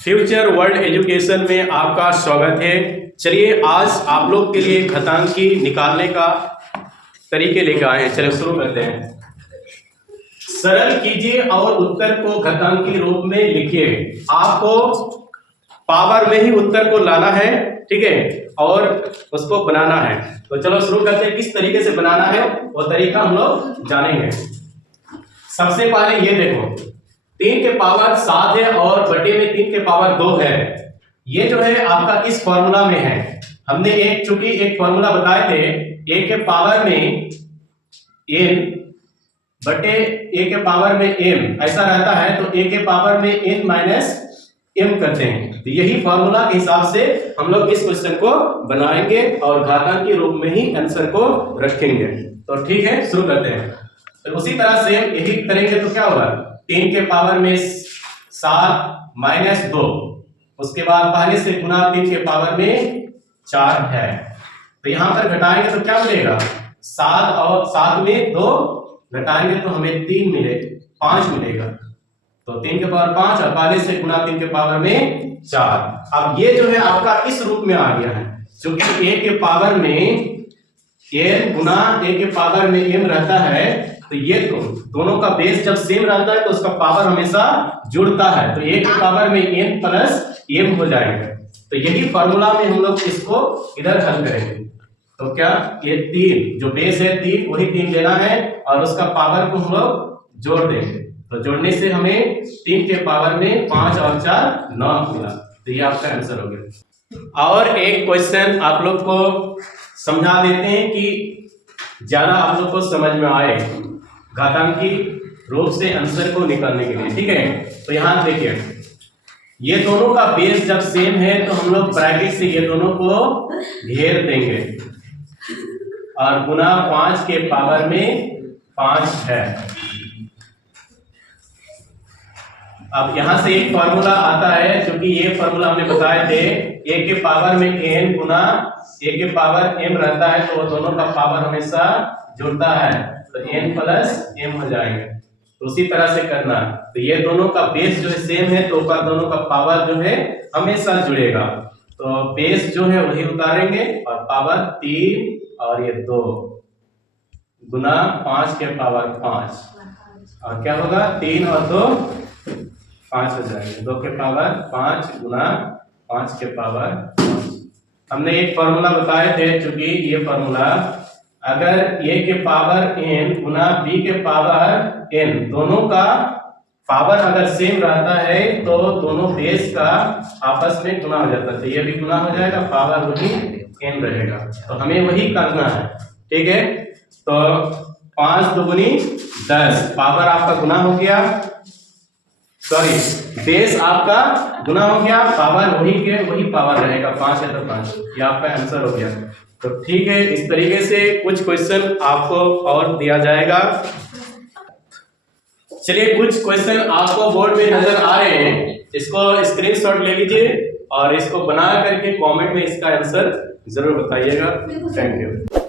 Future world education में आपका स्वागत है। चलिए आज आप लोग के लिए घातांकी निकालने का तरीके लेकर आए हैं। चलिए शुरू करते हैं। सरल कीजिए और उत्तर को घातांकी रूप में लिखिए। आपको पावर में ही उत्तर को लाना है, ठीक है, और उसको बनाना है। तो चलो शुरू करते हैं। किस तरीके से बनाना है वो तरीका हम लोग जानेंगे। सबसे पहले ये देखो, 3 के पावर 7 है और बटे में 3 के पावर 2 है। ये जो है आपका इस फॉर्मूला में है। हमने चूंकि एक फॉर्मूला बताए थे, a के पावर में n बटे a के पावर में m ऐसा रहता है, तो a के पावर में n माइनस m करते हैं। तो यही फॉर्मूला के हिसाब से हम लोग इस क्वेश्चन को बनाएंगे और घातांक के रूप में ही आंसर को रखेंगे। तो ठीक है, शुरू करते हैं। तो उसी तरह से यही करेंगे तो क्या होगा, 3 के पावर में 7 माइनस 2, उसके बाद पहले से गुना 3 के पावर में 4 है। तो यहां पर घटाएंगे तो क्या मिलेगा, 7 और 7 में 2 घटाएंगे तो हमें 3 मिले 5 मिलेगा। तो 3 के पावर 5 और पहले से गुना 3 के पावर में 4। अब ये जो है आपका इस रूप में आ गया है, क्योंकि a के पावर में n गुना a के पावर में m रहता है। तो ये दोनों का बेस जब सेम रहता है तो उसका पावर हमेशा जुड़ता है। तो a के पावर में n प्लस m हो जाएगा। तो यही फॉर्मूला में हम लोग इसको इधर हल करेंगे। तो क्या, ये 3 जो बेस है 3 वही 3 लेना है और उसका पावर को हम लोग जोड़ देंगे। तो जोड़ने से हमें 3 के पावर में 5 और 4 9 मिला। तो ये आपका आंसर हो गया। और एक क्वेश्चन आप लोग को समझा देते हैं कि ज्यादा आप लोग को समझ में आए घातांकी रूप से आंसर को निकालने के लिए, ठीक है। तो यहां देखिए, ये दोनों का बेस जब सेम है तो हम लोग ब्रैकेट से ये दोनों को घेर देंगे और गुना 5 के पावर में 5 है। अब यहां से एक फॉर्मूला आता है, क्योंकि ये फॉर्मूला हमने बताए थे, a के पावर में n गुना a के पावर m रहता है, तो वो दोनों का पावर हमेशा जुड़ता है। तो n प्लस m हो जाएंगे। तो उसी तरह से करना। तो ये दोनों का बेस जो है सेम है, तो ऊपर दोनों का पावर जो है हमेशा जुड़ेगा। तो बेस जो है वही उतारेंगे और पावर 3 और ये 2 गुना 5 के पावर 5, और क्या होगा, 3 और 2 5 हो जाएंगे। 2 के पावर 5 गुना 5 के पावर 5। हमने एक फॉर्मूला बताए थे, चूंकि ये फॉर्मूला अगर a के पावर n गुना b के पावर n दोनों का पावर अगर सेम रहता है तो दोनों बेस का आपस में गुना हो जाता है। तो ये भी गुना हो जाएगा, पावर वही n रहेगा। तो हमें वही करना है, ठीक है। तो 5 दुगुनी 10, पावर आपका गुना हो गया, सॉरी बेस आपका गुना हो गया, पावर वही के वही पावर रहेगा, 5 है तो 5। ये आपका आंसर हो गया। तो ठीक है, इस तरीके से कुछ क्वेश्चन आपको और दिया जाएगा। चलिए कुछ क्वेश्चन आपको बोर्ड में नजर आ रहे हैं, इसको स्क्रीनशॉट ले लीजिए और इसको बना करके कमेंट में इसका आंसर जरूर बताइएगा। Thank you.